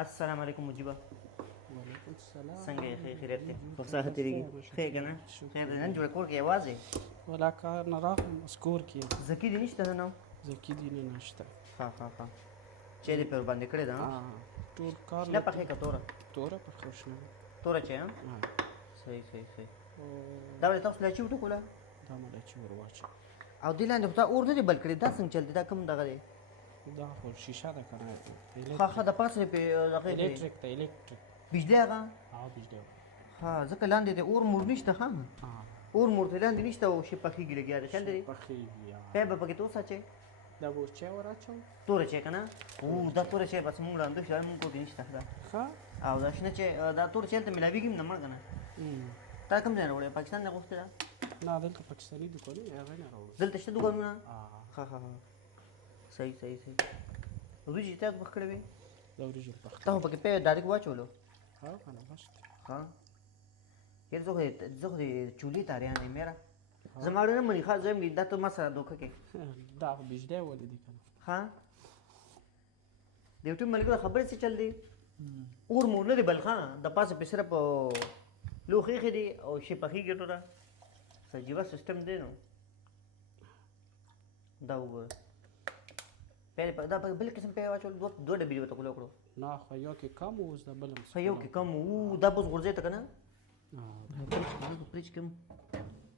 السلام علیکم مجیبه. وعلیکم السلام. څنګه یې؟ خیریت دی؟ په څه ښه تېرېږي؟ ښه یې که نه؟ خیر دی. نن جوړه کور کې یوازې ولا کار نه راغلم، سکور کې یم. زکي دې نشته نن او؟ زکي دې نه نشته. ښه ښه ښه. چای دې پرې ورباندې کړې ده؟ ټول کار شنه پخې که توره؟ توره پخه شنه. توره چای صحیح صحیح صحیح. دا ولې تاسو لچي وټوکوله؟ دا مې لچي ور واچوه. او دې لاندې خو تا اور نه دی بل کړی، دا څنګه چل دی؟ دا کوم دغه دی؟ دا خو شیشه ده که نه؟ ښه ښه د پاسه یې پرې دغه دی الکتریک ده. الکتریک بجلي هغه؟ بجلی. ها ځکه لاندې دی اور مور نشته. ښه اور مور ته لاندې نشته او شي پخېږي لګیا دی. چل دی پخېږي. پی به پکې توسه چای دا به اوس چای ور اچوم. توره چای که نه؟ او دا توره چای بس مونږ ړانده شو مونږ کور کې نشته. دا ښه. او دا شنه چای دا توره چای هلته مېلاوېږي هم نه مړ که نه؟ تا کوم ځای نه راوړی؟ پاکستان نه غوښتې ده؟ نه دلته پاکستاني دوکانونه هغه نه راوړو. دلته شته دوکانونه؟ ښه ښه ښه صحیح صحیح صحیح. وریجې تا پخ کړې وې؟ دا وریجې پخ تا خو پکې پی ډایرکټ واچولو. ها که نه بس. ها یار زه خو د چولې تاریان یم یاره. زما اړه نه مني. ښه زه یم دا ته ما سره دوکه کې. دا خو بجلی ولې دي که نه؟ ها د یو ټیم ملګرو خبرې څه چل دی؟ اور مور نه دی بل. ښه د پاسه پې صرف لوښې ایښې دي او شي پخېږي ټوله. عجیبه سیسټم دی نو. دا وګوره دا بل قسم پی واچول. دوه ډبې دې ورته کولو کړو. نه خو یو کې کم اوس د بل ښه یو کې کم و. دا به اوس غورځوې ته که نه؟ فریج کې هم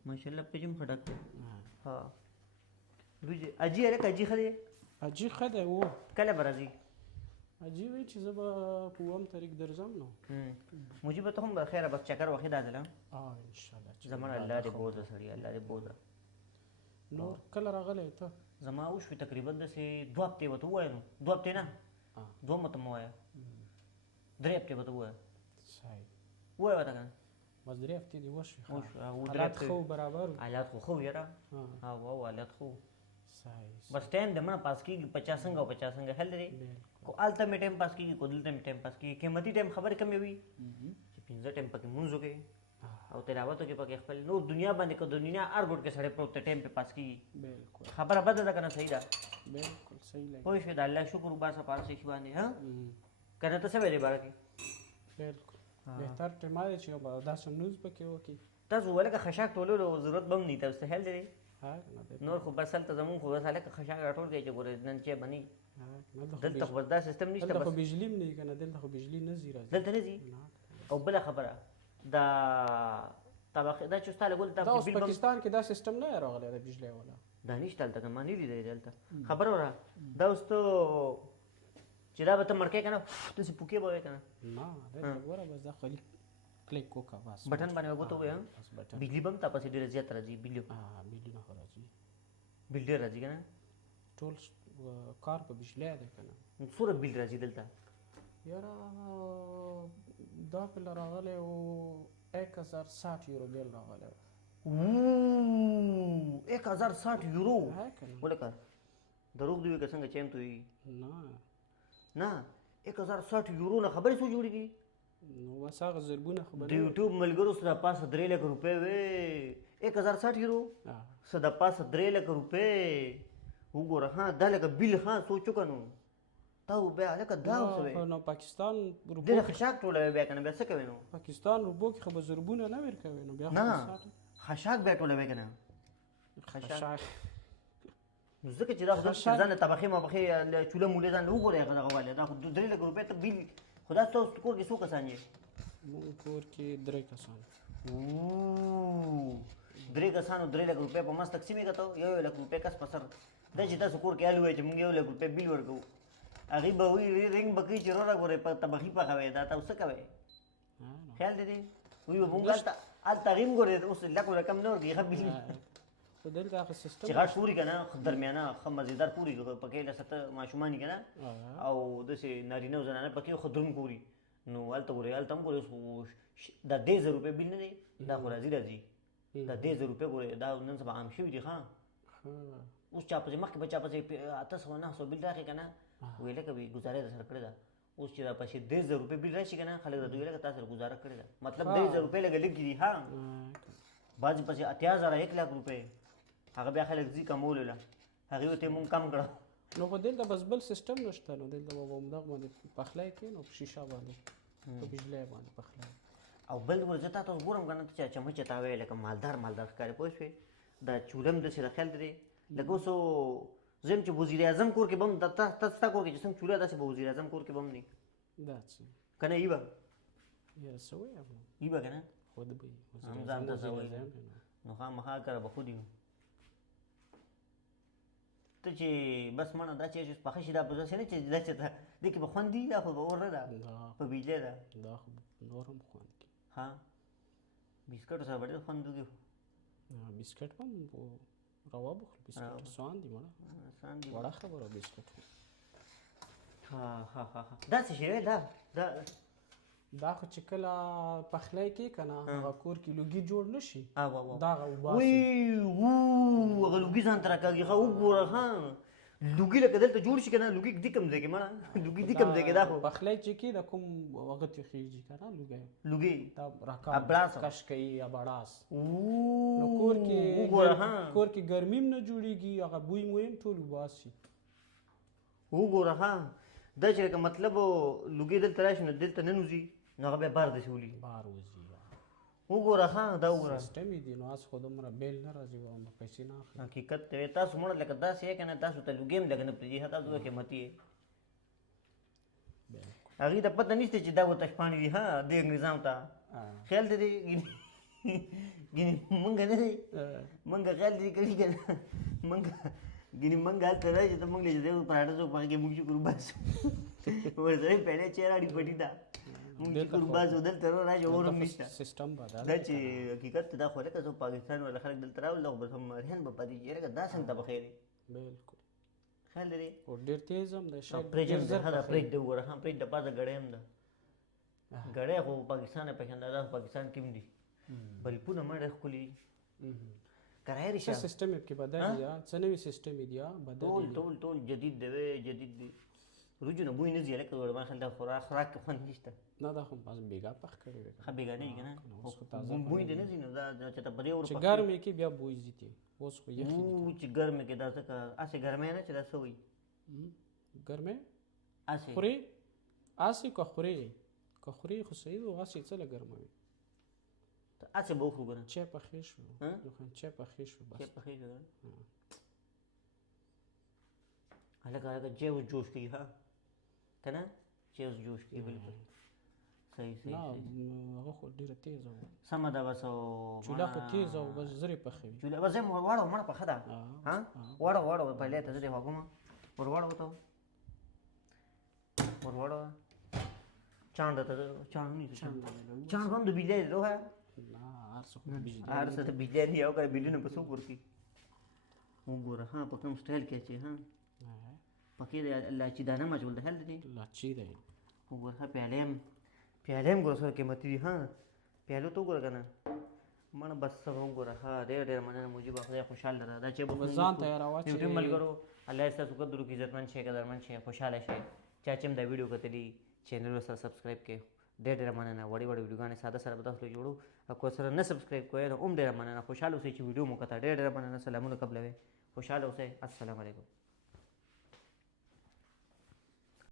ماشاءالله فریج هم ښه ډک دی. ها وریجې اجي هلکه اجي ښه دی؟ اجي ښه دی. و کله به راځي؟ اجي وایي چې زه به په 2 تاریخ درځم نو. مجیبه ته هم بخیره بس چکر وخې دا ځله. انشاءالله. زما الله دې بوزه سړي، الله دې بوزه. نور کله راغلی ته؟ زما وشوې تقریبا داسې 2 هفتې به ته ووایه نو. 2 هفتې نه 2 مه ته مه وایه، 3 هفتې به ته ووایه. صحیح ووایه ورته که نه؟ بس 3 هفتې دې وشوې. حالات ښه و برابر و. حالات خو ښه و یاره. او حالات ښه و. صحیح. بس ټایم د منه پاس کېږي 50 څنګه او 50 څنګه حل دی. کو هلته مې ټایم پاس کېږي کو دلته مې ټایم پاس کېږي. قیمتي ټایم خبرې کمې وي چې 15 ټایم پکې مونځ وکړې او تلاوت وکړې پکې خپل نور دنیا باندې که دنیا هر ګوټ کې سړی پروت دی ټایم پې پاس کېږي. بالکل خبره بده ده که نه؟ صحیح ده. بالکل صحیح لګي. پوه شوې د الله شکر وباسه په هر څه شي باندې. ها که نه ته څه ویلې باره کې؟ بالکل بهتر ټیم دی چې داسې نیوز پکې وکړي. تاسو ولکه خشاک ټولولو ضرورت به هم نه تاسو ته حل دی. ها نور خو بس هلته زمونږ خو بس هلکه خشاک راټول کوي چې ګورې نن چای بني. دلته خو بس دا سیسټم نشته. دلته خو بجلي هم نه وي که نه؟ دلته خو بجلي نه ځي راځي. دلته نه ځي. او بله خبره دا طبقې دا چې ستا لګول دا اوس پاکستان کې دا سیسټم نه راغلی د بجلۍ والا. دا نشته هلته که ما نه لیدلی دلته. خبره وره دا اوس ته چې دا به ته مړ کوې که نه داسې پوکې به وایې که نه؟ نه دلته ګوره بس دا خالي کلیک وکړه بس. بټن باندې به ګوته ووایې. بجلي به هم تا پسې ډېره زیاته راځي. بجلي بجلي نه خو راځي. بل ډېر راځي که نه؟ ټول کار په بجلی دی که نه؟ څومره بل راځي دلته؟ یاره دا بل راغلی و 1060 یورو بیل راغلی و. 1060 یورو ولکه دروغ دې وي که څنګه چیم ته وي؟ نه 1060 یورو نه خبرې څو جوړېږي؟ نو بس هغه ضربونه خو به د یوټیوب ملګرو څه د پاسه 3 لک روپۍ وې. 1060 یورو څه د پاسه 3 لک روپۍ. وګوره ها دا لکه بیل. ها سوچ وکړه نو تا بیا لکه دا اوس وې. نو پاکستان ډېره خشاک ټولوي بیا که نه؟ بیا څه کوې نو؟ پاکستان روبو کې خو به ضربونه نه ورکوي نو بیا نه خشاک بیا ټولوي که نه؟ خشاک نو ځکه چې دا خو دلته ځان له طبخې مبخې چوله مولې ځان له وګورې هغه دغه والی دا خو 3 لک روپۍ ته بیل. خو دا ستاسو کور کې څو کسان یې؟ مونږ کور کې 3 کسان. 3 کسانو 3 لک روپۍ په مس تقسیمې که ته 1 لک روپۍ کس په سر. دا چې تاسو کور کې حال ووایي چې مونږ 1 لک روپۍ بیل ورکوو هغوی به وایي رنګ به کوي چې وروره ګورې په طبخي پخوئ دا تاسو څه کوئ؟ خیال دی دی وایي به مونږ هلته هغې هم ګورې اوس لک رقم نه ورکوي ښه بیل خو دلته هغه سیسټم چې غټ پوري که نه درمیانه ښه مزېدار پوري پکې له 7 ماشومان که نه او داسې نارینه او زنانه پکې ښه دروند پوري نو هلته ګورې هلته هم ګورې دا 10,000 روپۍ بیل نه دی دا خو راځي دا 10,000 روپۍ ګورې دا نن سبا عام شوي دي. ښه اوس چا پسې مخکې به چا پسې 800 900 بیل راغی که نه ویې لکه وي ګزاره یې درسره کړې ده. اوس چې را پسې 10,000 روپۍ بیل راشي که نه خلک راته وایي لکه تا سره ګزاره کړې ده. مطلب 10,000 روپۍ لږه لږ دي. ها بعضې پسې 80,000 1 لاک روپۍ هغه بیا خلک ځي کمولو له هغې ورته مونږ کم کړه نو خو دلته بس بل سیستم نشته نو دلته به همدغه باندې پخلی کوي نو په شیشه باندې په بجلی باندې پخلی او بل ور زه تا ته ګورم کنه ته چمچ تا وې لکه مالدار ښکاري پوه شوې دا چولم داسې د خیال دی لکه اوس زم چې وزیر اعظم کور کې بم تا ستا کور کې چې څنګه چوله داسې به وزیر اعظم کور کې بم نه دا څه کنه ای به یاره څه وایې ای به کنه خود به هم ځان ته څه وایي نو خامخا کره به خود یو ته چې بس مړه دا چې پخه شي دا به داسې نه چې دا چې دې کې به خوند دي دا خو به اور نه ده په بجلی ده دا خو نور هم خوند کوي ها بسکټو سره به ډېر خوند وکړي بسکټ هم روا بخور بسکټ سوان دي مړه وړه خبره بسکټ ها ها ها دا څه شی دا خو چې کله پخلی کې که نه هغه کور کې لوګي جوړ نه شي دا هغه وی هغه لوګي ځان ته راکاږي ښه وګوره ښه لوګي لکه دلته جوړ شي که نه لوګي دې کوم ځای کې مړه لوګي دې کوم ځای کې دا خو پخلی چې کې د کوم هغه ته خېږي که نه لوګي دا راکاږي کش کوي یا بړاس نو کور کې ګرمي هم نه جوړېږي هغه بوی مو هم ټول وباسي وګوره ښه دا چې لکه مطلب لوګي دلته راشي نو دلته نه نوځي نو هغه بیا بار داسې ولي بار وځي وګوره ښه دا وګوره سیسټم یې دی نو اس خو دومره بیل نه راځي او پیسې نه اخلي حقیقت دی تاسو مړه لکه داسې یې که نه تاسو ته لوګي هم لکه نه پرېږدي تاسو قیمتي یې هغې ته پته نشته چې دا ورته شپاڼې دي ها دې انګریزانو ته خیال دی ګینې مونږ نه دی مونږ خیال دی کړي که نه مونږ ګینې مونږ هلته راشي ته مونږ له چې دی پراټه څوک پکې مونږ شکر باسو ورسره پهلې چېراړي پټي ده مونږ شکر باسو دلته راشي اور هم نشته سیستم بدل دا چې حقیقت دا خو لکه زه پاکستان والا خلک دلته راولل خو بس هم مرهن به پاتې کېږي لکه دا څنګه ته به خیر بالکل خیال لري او ډېر تیز هم دی پرېږدم دی ښه ده پرېږده وګوره ښه پرېږده پازه ګړی هم ده ګړی خو پاکستان یې پېژنده دا پاکستان کې هم دي بلپونه مړه ښکلي کرایه رشه سیستم یې کې بدل یا څه نوي سیستم یې دی بدل ټول جدید دی جدید دی روجو نه بوی نه ځي لکه وربان خل دا خوراک کې خوند نشته نه دا خو بس بیګا پخ کړی وي ښه بیګا نه که نه بوی دې نه ځي نو دا چې ته په دې ور چې ګرمې کې بیا بوی ځي اوس خو یخي چې ګرمې کې دا ځکه هسې ګرمې نه چې دا څه وایي ګرمې هسې خورې هسې که خورې خو صحیح و هسې څه له ګرموي هسې به وخورو که نه چای پخې شو چای پخې شو بس چای پخې شو هلکه چای اوس جوش کوي ها که نه چای اوس جوش کوي بلکل صحیح نه هغه خو ډېره تیزه وه سمه ده بس چوله خو تیزه وه بس زر یې پخوي چوله بس یم واړو مړه پخه ده ها واړو پهلې ته زه دې غوږم ور واړو ته ور واړو چاڼ ته چاڼ نه چاڼ هم د بجلی دی روح هر څه ته بجلی نه یو که بجلی نه به څوک ورکوي وګوره ها په کوم سټایل کې چې ها پکې د لاچي دانه مچول د حل دی لاچي دی وګوره ها پیالې هم ګوره سره قیمتي دي ها پیالو ته وګوره که نه مړه بس وګوره ها ډېر مننه مجیب خدای خوشحال لره دا چې به ځان ته یې راواچوي یوټیوب ملګرو الله یې ستاسو قدر وکړي عزتمند شئ قدرمند شئ خوشحاله شئ چا چې هم دا ویډیو کتلي چینل سره سبسکرایب کړئ ډېر مننه وړې ویډیوګانې ساده سره به تاسو جوړو او که سره نه سبسکرایب کوئ نو هم ډېره مننه خوشحاله اوسئ چې ویډیو مو کته ډېر مننه سلامونه قبلوئ خوشحاله اوسئ السلام علیکم